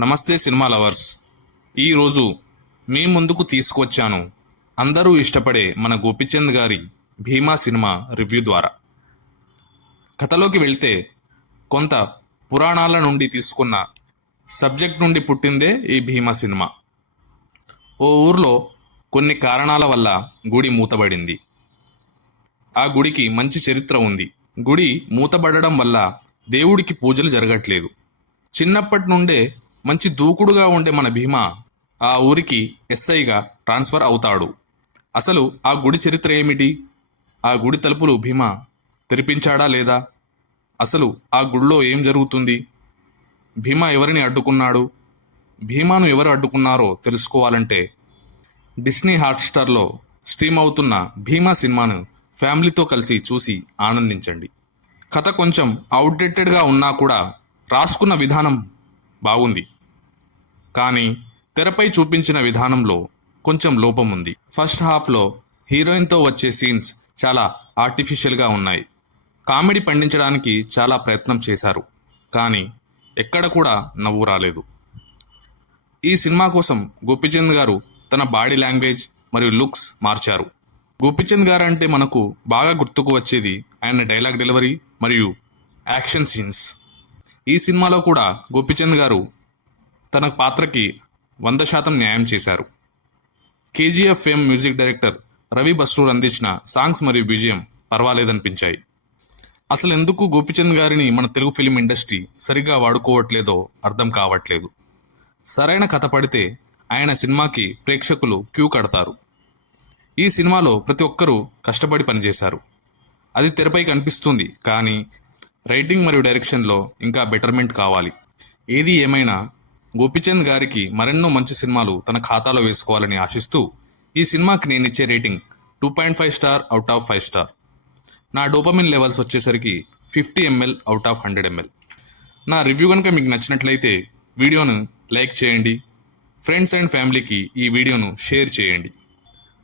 నమస్తే cinema lovers. ఈరోజు మీ ముందుకు తీసుకువచ్చాను అందరూ ఇష్టపడే మన గోపిచంద్ గారి భీమా సినిమా రివ్యూ ద్వారా. కథలోకి వెళ్తే కొంత పురాణాల నుండి తీసుకున్న సబ్జెక్ట్ నుండి పుట్టిందే ఈ భీమా సినిమా. ఓ ఊర్లో కొన్ని కారణాల వల్ల గుడి మూతబడింది. ఆ గుడికి మంచి చరిత్ర ఉంది. గుడి మూతబడడం వల్ల దేవుడికి పూజలు జరగట్లేదు. చిన్నప్పటి నుండే మంచి దూకుడుగా ఉండే మన భీమా ఆ ఊరికి ఎస్ఐగా ట్రాన్స్ఫర్ అవుతాడు. అసలు ఆ గుడి చరిత్ర ఏమిటి? ఆ గుడి తలుపులు భీమా తెరిపించాడా లేదా? అసలు ఆ గుడిలో ఏం జరుగుతుంది? భీమా ఎవరిని అడ్డుకున్నాడు? భీమాను ఎవరు అడ్డుకున్నారో తెలుసుకోవాలంటే డిస్నీ హాట్స్టార్లో స్ట్రీమ్ అవుతున్న భీమా సినిమాను ఫ్యామిలీతో కలిసి చూసి ఆనందించండి. కథ కొంచెం అవుట్డేటెడ్గా ఉన్నా కూడా రాసుకున్న విధానం బాగుంది. కానీ తెరపై చూపించిన విధానంలో కొంచెం లోపం ఉంది. ఫస్ట్ హాఫ్లో హీరోయిన్తో వచ్చే సీన్స్ చాలా ఆర్టిఫిషియల్గా ఉన్నాయి. కామెడీ పండించడానికి చాలా ప్రయత్నం చేశారు, కానీ ఎక్కడ కూడా నవ్వు రాలేదు. ఈ సినిమా కోసం గోపిచంద్ గారు తన బాడీ లాంగ్వేజ్ మరియు లుక్స్ మార్చారు. గోపిచంద్ గారు అంటే మనకు బాగా గుర్తుకు వచ్చేది ఆయన డైలాగ్ డెలివరీ మరియు యాక్షన్ సీన్స్. ఈ సినిమాలో కూడా గోపిచంద్ గారు తన పాత్రకి 100% న్యాయం చేశారు. KGF fame music director Ravi Basrur అందించిన సాంగ్స్ మరియు బీజిఎం పర్వాలేదనిపించాయి. అసలు ఎందుకు గోపిచంద్ గారిని మన తెలుగు ఫిలిం ఇండస్ట్రీ సరిగ్గా వాడుకోవట్లేదో అర్థం కావట్లేదు. సరైన కథ పడితే ఆయన సినిమాకి ప్రేక్షకులు క్యూ కడతారు. ఈ సినిమాలో ప్రతి ఒక్కరూ కష్టపడి పనిచేశారు. అది తెరపై కనిపిస్తుంది, కానీ రైటింగ్ మరియు డైరెక్షన్లో ఇంకా బెటర్మెంట్ కావాలి. ఏది ఏమైనా గోపిచంద్ గారికి మరెన్నో మంచి సినిమాలు తన ఖాతాలో వేసుకోవాలని ఆశిస్తూ ఈ సినిమాకి నేను ఇచ్చే rating 2.5 star out of 5 star. నా డోపమిన్ లెవెల్స్ వచ్చేసరికి 50 ml అవుట్ ఆఫ్ 100 ml. నా రివ్యూ కనుక మీకు నచ్చినట్లయితే వీడియోను లైక్ చేయండి, ఫ్రెండ్స్ అండ్ ఫ్యామిలీకి ఈ వీడియోను షేర్ చేయండి.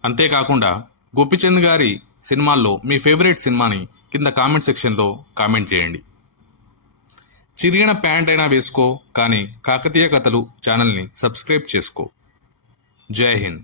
అంతేకాకుండా గోపిచంద్ గారి సినిమాల్లో మీ ఫేవరెట్ సినిమాని కింద కామెంట్ సెక్షన్లో కామెంట్ చేయండి. చిరిగిన ప్యాంట్ అయినా వేసుకో, కానీ కాకతీయ కథలు ఛానల్ని సబ్స్క్రైబ్ చేసుకో. జై హింద్.